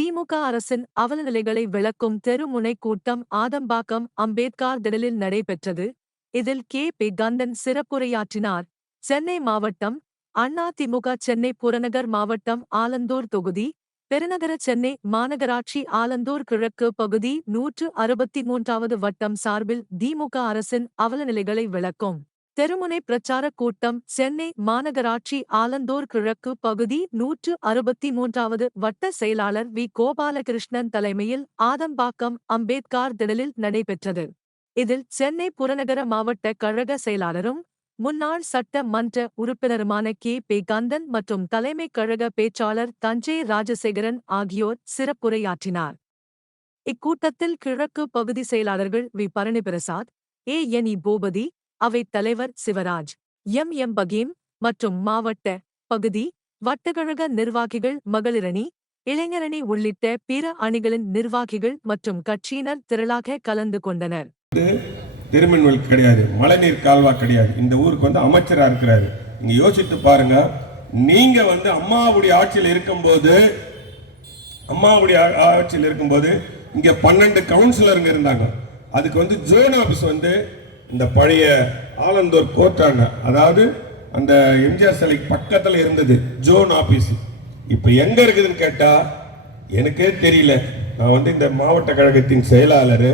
திமுக அரசின் அவலநிலைகளை விளக்கும் தெருமுனை கூட்டம் ஆதம்பாக்கம் அம்பேத்கர் திடலில் நடைபெற்றது. இதில் கே.பி. கந்தன் சிறப்புரையாற்றினார். சென்னை மாவட்டம் அதிமுக சென்னை புறநகர் மாவட்டம் ஆலந்தூர் தொகுதி, பெருநகர சென்னை மாநகராட்சி ஆலந்தூர் கிழக்கு பகுதி 163வது வட்டம் சார்பில் திமுக அரசின் அவலநிலைகளை விளக்கும் தெருமுனை பிரச்சாரக் கூட்டம் சென்னை மாநகராட்சி ஆலந்தூர் கிழக்கு பகுதி 163வது வட்ட செயலாளர் வி. கோபாலகிருஷ்ணன் தலைமையில் ஆதம்பாக்கம் அம்பேத்கர் திடலில் நடைபெற்றது. இதில் சென்னை புறநகர மாவட்ட கழக செயலாளரும் முன்னாள் சட்ட மன்ற உறுப்பினருமான கே.பி. கந்தன் மற்றும் தலைமை கழக பேச்சாளர் தஞ்சை ராஜசேகரன் ஆகியோர் சிறப்புரையாற்றினார். இக்கூட்டத்தில் கிழக்கு பகுதி செயலாளர்கள் வி. பரணிபிரசாத், ஏ.என்.இ. பூபதி, அவைத் தலைவர் சிவராஜ், எம். பகீம் மற்றும் மாவட்ட, பகுதி, வட்டக்கழக நிர்வாகிகள், மகளிரணி, இளைஞரணி உள்ளிட்ட பிற அணிகளின் நிர்வாகிகள் மற்றும் கட்சியினர் திரளாக கலந்து கொண்டனர். திருமணவெல் கிடையாது, மழைநீர் கால்வா கிடையாது. இந்த ஊருக்கு அமைச்சரா இருக்கிறாரு. நீங்க யோசித்து பாருங்க. நீங்க அம்மாவுடைய ஆட்சியில் இருக்கும்போது இங்க 12 கவுன்சிலருங்க இருந்தாங்க. அதுக்கு ஜோன் ஆபீஸ் இந்த பழைய ஆலந்தூர் கோர்ட்டான, அதாவது அந்த எம்ஜிஆர் சிலைக்கு பக்கத்தில் இருந்தது ஜோன் ஆபீஸ். இப்ப எங்க இருக்குதுன்னு கேட்டா எனக்கே தெரியல. நான் இந்த மாவட்ட கழகத்தின் செயலாளர்.